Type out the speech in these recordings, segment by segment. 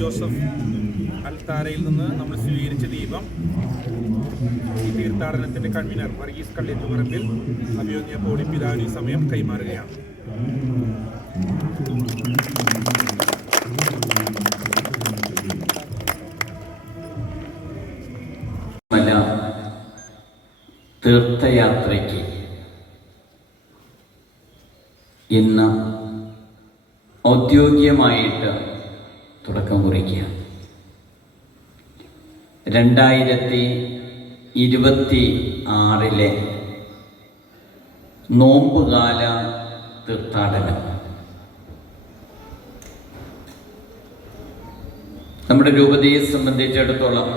Joseph അൽത്താരയിൽ നിന്ന് നമ്മൾ സ്വീകരിച്ച ദീപം. ഈ തീർത്ഥാടനത്തിന്റെ കൺവീനർ വർഗീസ് കള്ളിയത്തുപറമ്പിൽ അഭിയോഗ്യ പോളി പിതാവിന് സമയം കൈമാറുകയാണ്. തീർത്ഥയാത്രയ്ക്ക് ഇന്ന് ഔദ്യോഗികമായിട്ട് തുടക്കം കുറിക്കുക. രണ്ടായിരത്തി ഇരുപത്തി ആറിലെ നോമ്പുകാല തീർത്ഥാടനം. നമ്മുടെ രൂപതയെ സംബന്ധിച്ചിടത്തോളം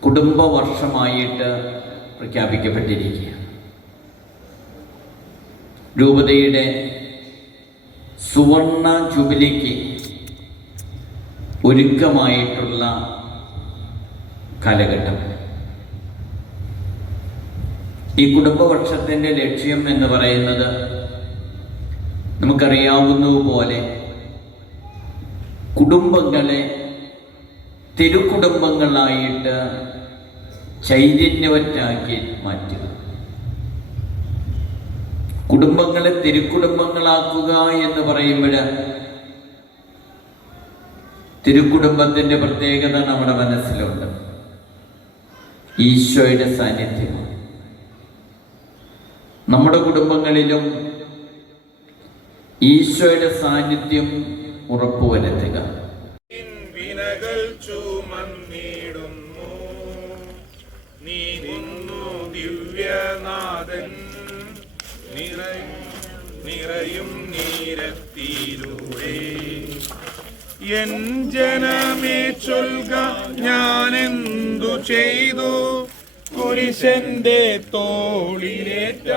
കുടുംബ വർഷമായിട്ട് പ്രഖ്യാപിക്കപ്പെട്ടിരിക്കുകയാണ്. രൂപതയുടെ സുവർണ ജൂബിലിക്ക് ഒരുക്കമായിട്ടുള്ള കാലഘട്ടം. ഈ കുടുംബവർഷത്തിന്റെ ലക്ഷ്യം എന്ന് പറയുന്നത് നമുക്കറിയാവുന്നതുപോലെ കുടുംബങ്ങളെ തിരുക്കുടുംബങ്ങളായിട്ട് ചൈതന്യവറ്റാക്കി മാറ്റുക. കുടുംബങ്ങളെ തിരുക്കുടുംബങ്ങളാക്കുക എന്ന് പറയുമ്പോൾ തിരുക്കുടുംബത്തിന്റെ പ്രത്യേകത നമ്മുടെ മനസ്സിലുണ്ട്. ഈശോയുടെ സാന്നിധ്യമാണ് നമ്മുടെ കുടുംബങ്ങളിലും ഈശോയുടെ സാന്നിധ്യം ഉറപ്പുവരുത്തുക. നിറയും നീരത്തിലൂടെ. എൻ ജനമേ ചൊൽക ഞാൻ എന്തു ചെയ്തു? കുരിശന്റെ തോളിലേറ്റ.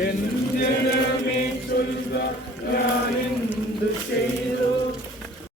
എൻ ജനമേ ചൊൽക ഞാൻ എന്തു